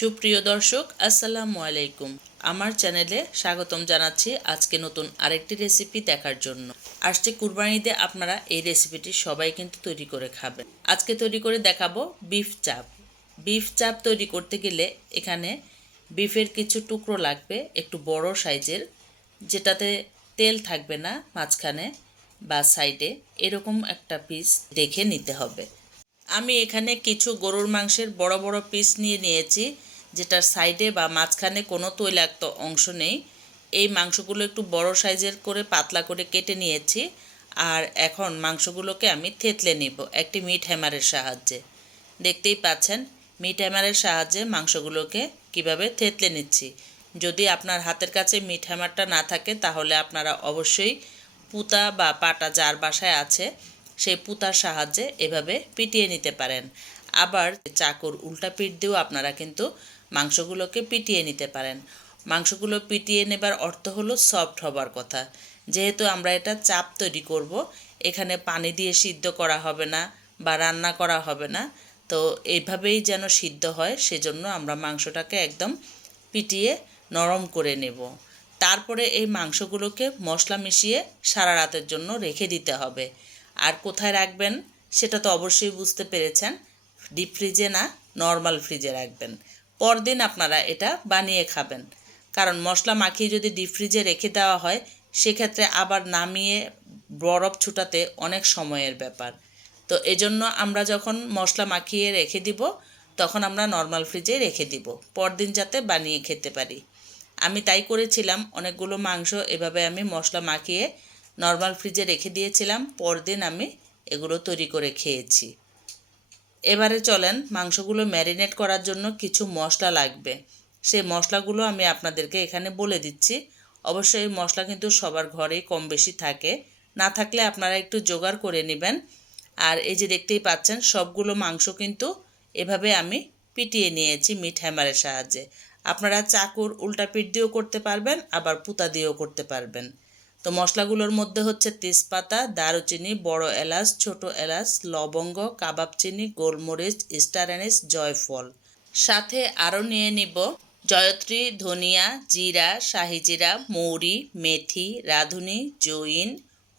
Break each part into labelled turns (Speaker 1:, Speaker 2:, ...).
Speaker 1: সুপ্রিয় দর্শক, আসসালামু আলাইকুম। আমার চ্যানেলে স্বাগতম জানাচ্ছি আজকে নতুন আরেকটি রেসিপি দেখার জন্য। আসছে কুরবানিতে আপনারা এই রেসিপিটি সবাই কিন্তু তৈরি করে খাবেন। আজকে তৈরি করে দেখাবো বিফ চাপ। বিফ চাপ তৈরি করতে গেলে এখানে বিফের কিছু টুকরো লাগবে, একটু বড় সাইজের, যেটাতে তেল থাকবে না মাঝখানে বা সাইডে। এরকম একটা পিস রেখে নিতে হবে। আমি এখানে কিছু গরুর মাংসের বড় বড় পিস নিয়ে নিয়েছি। যেটার সাইডে বা মাঝখানে কোনো তৈলাক্ত অংশ নেই। এই মাংসগুলো একটু বড় সাইজের করে পাতলা করে কেটে নিয়েছি আর এখন মাংসগুলোকে আমি থেতলে নিব একটি মিট হ্যামারের সাহায্যে। দেখতেই পাচ্ছেন, মিট হ্যামারের সাহায্যে মাংসগুলোকে কীভাবে থেতলে নিচ্ছি। যদি আপনার হাতের কাছে মিট হ্যামারটা না থাকে, তাহলে আপনারা অবশ্যই পুতা বা পাটা যার বাসায় আছে, সেই পুতার সাহায্যে এভাবে পিটিয়ে নিতে পারেন। আবার চাকুর উল্টা পিঠ দিয়েও আপনারা কিন্তু মাংসগুলোকে পিটিয়ে নিতে পারেন। মাংসগুলো পিটিয়ে নেবার অর্থ হলো সফট হবার কথা। যেহেতু আমরা এটা চাপ তৈরি করব, এখানে পানি দিয়ে সিদ্ধ করা হবে না বা রান্না করা হবে না। তো এইভাবেই যেন সিদ্ধ হয়, সেজন্য আমরা মাংসটাকে একদম পিটিয়ে নরম করে নেব। তারপরে এই মাংসগুলোকে মশলা মিশিয়ে সারা রাতের জন্য রেখে দিতে হবে। আর কোথায় রাখবেন, সেটা তো অবশ্যই বুঝতে পেরেছেন। ডিপ ফ্রিজে না, নর্মাল ফ্রিজে রাখবেন। পরদিন আপনারা এটা বানিয়ে খাবেন। কারণ মশলা মাখিয়ে যদি ডিপ ফ্রিজে রেখে দেওয়া হয়, সেক্ষেত্রে আবার নামিয়ে বরফ ছুটাতে অনেক সময়ের ব্যাপার। তো এজন্য আমরা যখন মশলা মাখিয়ে রেখে দিব, তখন আমরা নর্মাল ফ্রিজে রেখে দিব, পরদিন যাতে বানিয়ে খেতে পারি। আমি তাই করেছিলাম, অনেকগুলো মাংস এভাবে আমি মশলা মাখিয়ে নর্মাল ফ্রিজে রেখে দিয়েছিলাম, পরদিন আমি এগুলো তৈরি করে খেয়েছি। এবারে চলেন মাংসগুলো ম্যারিনেট করার জন্য কিছু মশলা লাগবে। সেই মশলাগুলো আমি আপনাদেরকে এখানে বলে দিচ্ছি। অবশ্যই মশলা কিন্তু সবার ঘরেই কম বেশি থাকে। না থাকলে আপনারা একটু জোগাড় করে নেবেন। আর এই যে দেখতেই পাচ্ছেন, সবগুলো মাংস কিন্তু এভাবে আমি পিটিয়ে নিয়েছি মিট হ্যামারের সাহায্যে। আপনারা চাকুর উল্টা পিঠ দিয়েও করতে পারবেন, আবার পুতা দিয়েও করতে পারবেন। তো মশলাগুলোর মধ্যে হচ্ছে তেজপাতা, দারুচিনি, বড় এলাচ, ছোট এলাচ, লবঙ্গ, কাবাব চিনি, গোলমরিচ, স্টার অ্যানিস জয়ফল। সাথে আরও নিয়ে নিব জয়ত্রী, ধনিয়া, জিরা শাহিজিরা মৌরি, মেথি, রাঁধুনি, জৈন,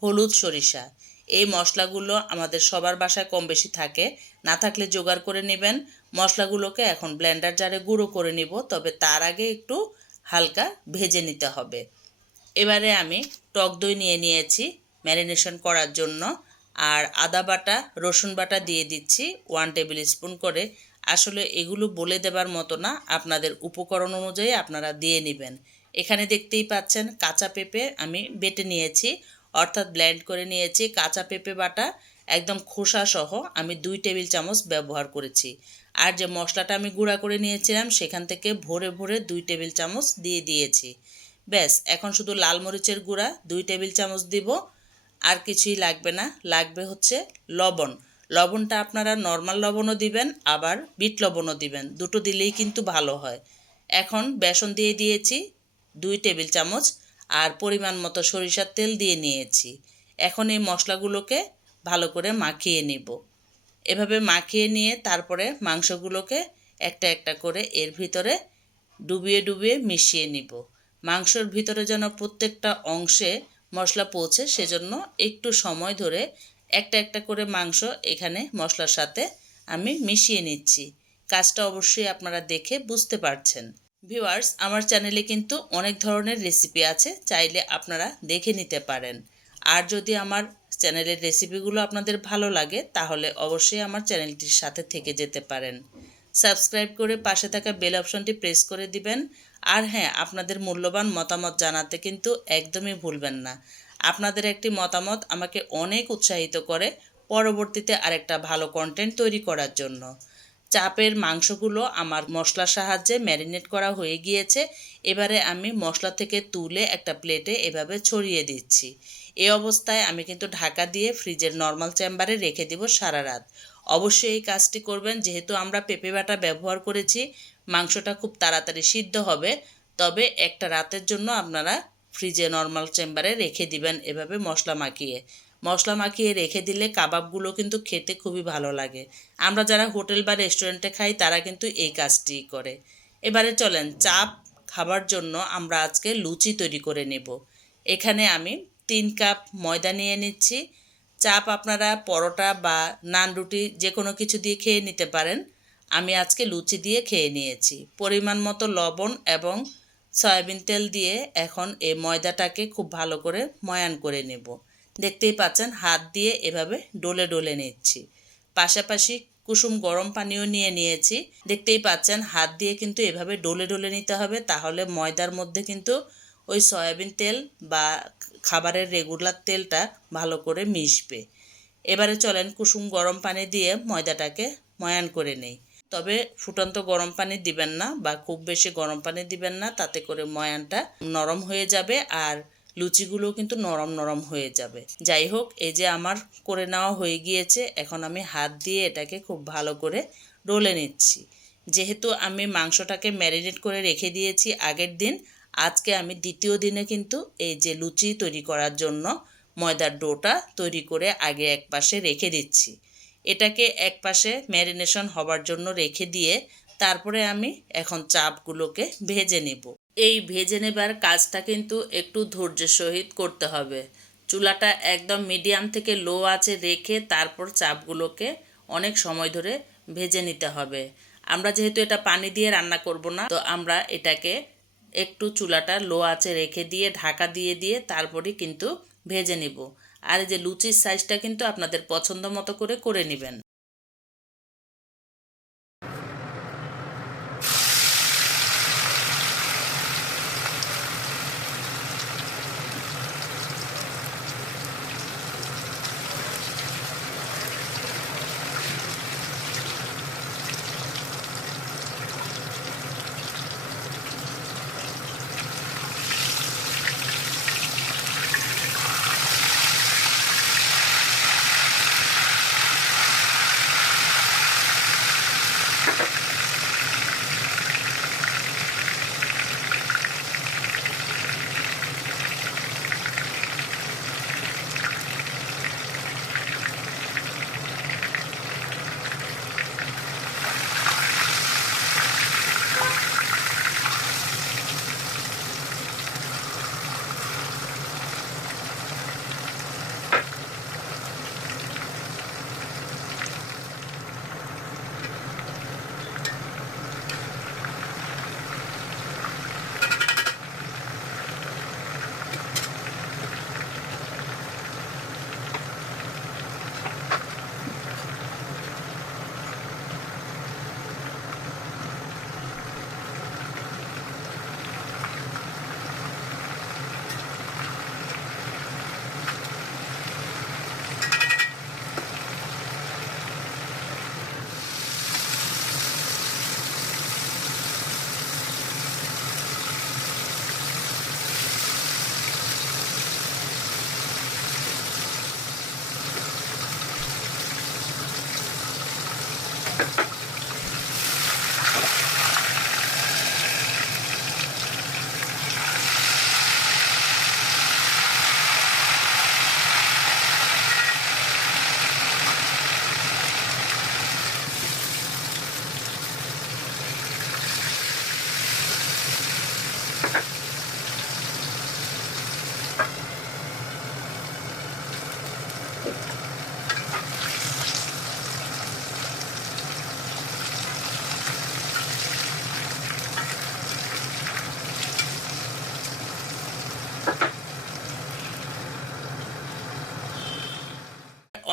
Speaker 1: হলুদ সরিষা। এই মশলাগুলো আমাদের সবার বাসায় কম বেশি থাকে, না থাকলে জোগাড় করে নেবেন। মশলাগুলোকে এখন ব্লেন্ডার জারে গুঁড়ো করে নিব, তবে তার আগে একটু হালকা ভেজে নিতে হবে। এবারে আমি টক দই নিয়ে নিয়েছি ম্যারিনেশন করার জন্য। আর আদা বাটা, রসুন বাটা দিয়ে দিচ্ছি ওয়ান টেবিল স্পুন করে। আসলে এগুলো বলে দেবার মতো না, আপনাদের উপকরণ অনুযায়ী আপনারা দিয়ে নেবেন। এখানে দেখতেই পাচ্ছেন কাঁচা পেঁপে আমি বেটে নিয়েছি, অর্থাৎ ব্লেন্ড করে নিয়েছি কাঁচা পেঁপে বাটা, একদম খোসা সহ আমি দুই টেবিল চামচ ব্যবহার করেছি। আর যে মশলাটা আমি গুঁড়া করে নিয়েছিলাম, সেখান থেকে ভরে ভরে দুই টেবিল চামচ দিয়ে দিয়েছি। ব্যাস, এখন শুধু লাল মরিচের গুঁড়া, দুই টেবিল চামচ দিব। আর কিছুই লাগবে না, লাগবে হচ্ছে লবণ। লবণটা আপনারা নর্মাল লবণও দিবেন, আবার বিট লবণও দিবেন। দুটো দিলেই কিন্তু ভালো হয়। এখন বেসন দিয়ে দিয়েছি দুই টেবিল চামচ, আর পরিমাণ মতো সরিষার তেল দিয়ে নিয়েছি। এখন এই মশলাগুলোকে ভালো করে মাখিয়ে নিব। এভাবে মাখিয়ে নিয়ে তারপরে মাংসগুলোকে একটা একটা করে এর ভিতরে ডুবিয়ে ডুবিয়ে মিশিয়ে নিব। মাংসর ভিতরে যেন প্রত্যেকটা অংশে মশলা পৌঁছে, সেজন্য একটু সময় ধরে একটা একটা করে মাংস এখানে মশলার সাথে আমি মিশিয়ে নিচ্ছি। কাজটা অবশ্যই আপনারা দেখে বুঝতে পারছেন। ভিউয়ার্স, আমার চ্যানেলে কিন্তু অনেক ধরনের রেসিপি আছে, চাইলে আপনারা দেখে নিতে পারেন। আর যদি আমার চ্যানেলের রেসিপিগুলো আপনাদের ভালো লাগে, তাহলে অবশ্যই আমার চ্যানেলটির সাথে থেকে যেতে পারেন। সাবস্ক্রাইব করে পাশে থাকা বেল অপশনটি প্রেস করে দিবেন আর হ্যাঁ আপনাদের মূল্যবান মতামত জানাতে কিন্তু একদমই ভুলবেন না। আপনাদের একটি মতামত আমাকে অনেক উৎসাহিত করে পরবর্তীতে আরেকটা ভালো কন্টেন্ট তৈরি করার জন্য। চাপের মাংসগুলো আমার মশলার সাহায্যে ম্যারিনেট করা হয়ে গিয়েছে। এবারে আমি মশলা থেকে তুলে একটা প্লেটে এভাবে ছড়িয়ে দিচ্ছি। এই অবস্থায় আমি কিন্তু ঢাকা দিয়ে ফ্রিজের নর্মাল চেম্বারে রেখে দিব সারা রাত। অবশ্যই এই কাজটি করবেন। যেহেতু আমরা পেঁপে বাটা ব্যবহার করেছি, মাংসটা খুব তাড়াতাড়ি সিদ্ধ হবে। তবে একটা রাতের জন্য আপনারা ফ্রিজে নর্মাল চেম্বারে রেখে দিবেন এভাবে মশলা মাখিয়ে। মশলা মাখিয়ে রেখে দিলে কাবাবগুলো কিন্তু খেতে খুবই ভালো লাগে। আমরা যারা হোটেল বা রেস্টুরেন্টে খাই, তারা কিন্তু এই কাজটিই করে। এবারে চলেন চাপ খাবার জন্য আমরা আজকে লুচি তৈরি করে নেব। এখানে আমি তিন কাপ ময়দা নিয়ে নিচ্ছি। চাপ আপনারা, পরোটা বা নান রুটি যে কোনো কিছু দিয়ে খেয়ে নিতে পারেন। আমি আজকে লুচি দিয়ে খেয়ে নিয়েছি। পরিমাণ মতো লবণ এবং সয়াবিন তেল দিয়ে এখন এই ময়দাটাকে খুব ভালো করে ময়ান করে নেব। দেখতেই পাচ্ছেন, হাত দিয়ে এভাবে ডলে ডলে নিচ্ছি। পাশাপাশি কুসুম গরম পানিও নিয়ে নিয়েছি। দেখতেই পাচ্ছেন, হাত দিয়ে কিন্তু এভাবে ডলে ডলে নিতে হবে, তাহলে ময়দার মধ্যে কিন্তু ওই সয়াবিন তেল বা খাবারের রেগুলার তেলটা ভালো করে মিশবে। এবারে চলেন কুসুম গরম পানি দিয়ে ময়দাটাকে ময়ান করে নেই। তবে ফুটন্ত গরম পানি দিবেন না বা খুব বেশি গরম পানি দিবেন না, তাতে করে ময়ানটা নরম হয়ে যাবে আর লুচিগুলো কিন্তু নরম নরম হয়ে যাবে। যাই হোক, এই যে আমার করে নেওয়া হয়ে গিয়েছে, এখন আমি হাত দিয়ে এটাকে খুব ভালো করে ডলে নিচ্ছি। যেহেতু আমি মাংসটাকে ম্যারিনেট করে রেখে দিয়েছি আগের দিন আজকে আমি দ্বিতীয় দিনে কিন্তু এই যে লুচি তৈরি করার জন্য ময়দার ডোটা তৈরি করে আগে এক পাশে রেখে দিচ্ছি। এটাকে এক পাশে ম্যারিনেশন হবার জন্য রেখে দিয়ে তারপরে আমি এখন চাপগুলোকে ভেজে নেব। এই ভেজে নেবার কাজটা কিন্তু একটু ধৈর্যের সহিত করতে হবে। চুলাটা একদম মিডিয়াম থেকে লো আছে রেখে তারপর চাপগুলোকে অনেক সময় ধরে ভেজে নিতে হবে। আমরা যেহেতু এটা পানি দিয়ে রান্না করব না, তো আমরা এটাকে একটু চুলাটা লো আছে রেখে দিয়ে, ঢাকা দিয়ে দিয়ে তারপরে কিন্তু ভেজে নিব। আর এই যে লুচির সাইজটা কিন্তু আপনাদের পছন্দ মতো করে করে নেবেন।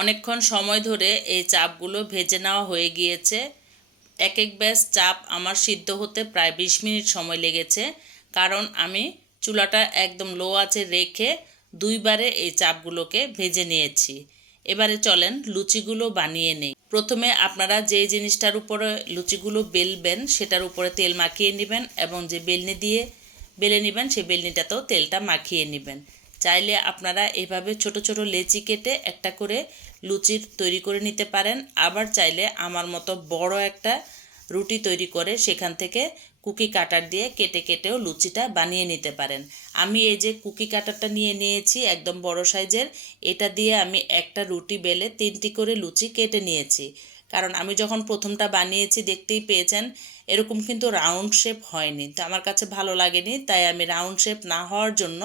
Speaker 1: অনেকক্ষণ সময় ধরে এই চাপগুলো ভেজে নেওয়া হয়ে গিয়েছে। এক এক ব্যাস চাপ আমার সিদ্ধ হতে প্রায় বিশ মিনিট সময় লেগেছে, কারণ আমি চুলাটা একদম লো আছে রেখে দুইবারে এই চাপগুলোকে ভেজে নিয়েছি। এবারে চলেন লুচিগুলো বানিয়ে নেই। প্রথমে আপনারা যে জিনিসটার উপরে লুচিগুলো বেলবেন, সেটার উপরে তেল মাখিয়ে নেবেন এবং যে বেলনি দিয়ে বেলে নেবেন, সেই বেলনিটাতেও তেলটা মাখিয়ে নেবেন। চাইলে আপনারা এভাবে ছোট ছোট লেচি কেটে একটা করে লুচির তৈরি করে নিতে পারেন। আবার চাইলে আমার মতো বড় একটা রুটি তৈরি করে সেখান থেকে কুকি কাটার দিয়ে কেটে কেটেও লুচিটা বানিয়ে নিতে পারেন। আমি এই যে কুকি কাটারটা নিয়ে নিয়েছি একদম বড় সাইজের, এটা দিয়ে আমি একটা রুটি বেলে তিনটি করে লুচি কেটে নিয়েছি। কারণ আমি যখন প্রথমটা বানিয়েছি দেখতেই পেয়েছেন, এরকম কিন্তু রাউন্ড শেপ হয়নি। তো আমার কাছে ভালো লাগেনি, তাই আমি রাউন্ড শেপ না হওয়ার জন্য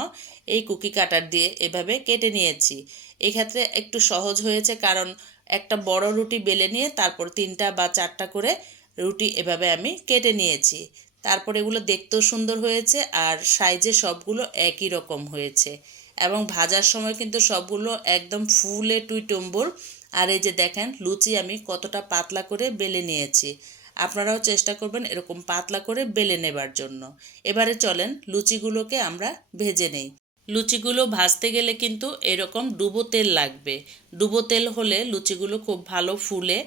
Speaker 1: এই কুকি কাটার দিয়ে এভাবে কেটে নিয়েছি। এক্ষেত্রে একটু সহজ হয়েছে কারণ একটা বড় রুটি বেলে নিয়ে তারপর তিনটা বা চারটা করে রুটি এভাবে আমি কেটে নিয়েছি। তারপর এগুলো দেখতেও সুন্দর হয়েছে আর সাইজে সবগুলো একই রকম হয়েছে। এবং ভাজার সময় কিন্তু সবগুলো একদম ফুলে টুইটম্বুর। আর এই যে দেখেন, লুচি আমি কতটা পাতলা করে বেলে নিয়েছি। আপনারাও চেষ্টা করবেন এরকম পাতলা করে বেলে নেবার জন্য। এবারে চলেন লুচিগুলোকে আমরা ভেজে নেই। লুচিগুলো ভাজতে গেলে কিন্তু এরকম ডুবো তেল লাগবে। ডুবো তেল হলে লুচিগুলো খুব ভালো ফুলে।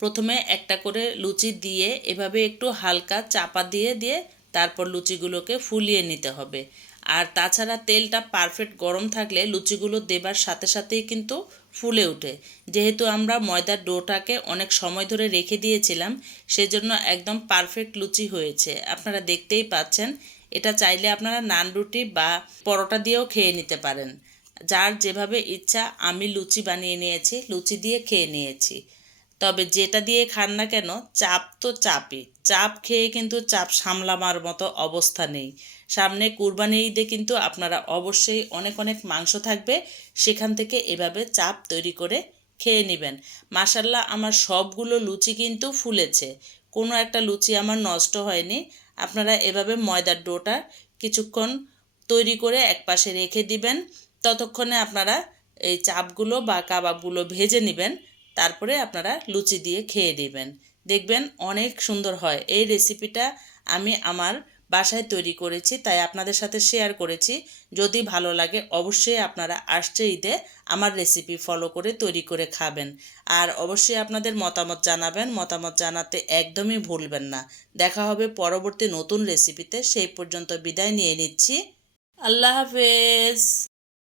Speaker 1: প্রথমে একটা করে লুচি দিয়ে এভাবে একটু হালকা চাপা দিয়ে দিয়ে তারপর লুচিগুলোকে ফুলিয়ে নিতে হবে। আর তাছাড়া তেলটা পারফেক্ট গরম থাকলে লুচিগুলো দেবার সাথে সাথেই কিন্তু ফুলে ওঠে। যেহেতু আমরা ময়দার ডোটাকে অনেক সময় ধরে রেখে দিয়েছিলাম, সেজন্য একদম পারফেক্ট লুচি হয়েছে। আপনারা দেখতেই পাচ্ছেন, এটা চাইলে আপনারা নান রুটি বা পরোটা দিয়েও খেয়ে নিতে পারেন। যার যেভাবে ইচ্ছা আমি লুচি বানিয়ে নিয়েছি, লুচি দিয়ে খেয়ে নিয়েছি। তবে যেটা দিয়ে খান না কেন, চাপ তো চাপই। চাপ খেয়ে কিন্তু চাপ সামলামার মতো অবস্থা নেই। সামনে কুরবানি ঈদে কিন্তু আপনারা অবশ্যই অনেক অনেক মাংস থাকবে, সেখান থেকে এভাবে চাপ তৈরি করে খেয়ে নেবেন। মাসাল্লাহ আমার সবগুলো লুচি কিন্তু ফুলেছে। কোনো একটা লুচি আমার নষ্ট হয়নি। আপনারা এভাবে ময়দার ডোটা কিছুক্ষণ তৈরি করে একপাশে রেখে দিবেন। ততক্ষণে আপনারা এই চাপগুলো বা কাবাবগুলো ভেজে নেবেন। তারপরে আপনারা লুচি দিয়ে খেয়ে দিবেন। দেখবেন অনেক সুন্দর হয়। এই রেসিপিটা আমি আমার বাসায় তৈরি করেছি, তাই আপনাদের সাথে শেয়ার করেছি। যদি ভালো লাগে অবশ্যই আপনারা আসছে ঈদে আমার রেসিপি ফলো করে তৈরি করে খাবেন। আর অবশ্যই আপনাদের মতামত জানাবেন। মতামত জানাতে একদমই ভুলবেন না। দেখা হবে পরবর্তী নতুন রেসিপিতে সেই পর্যন্ত বিদায় নিয়ে নিচ্ছি। আল্লাহ হাফেজ।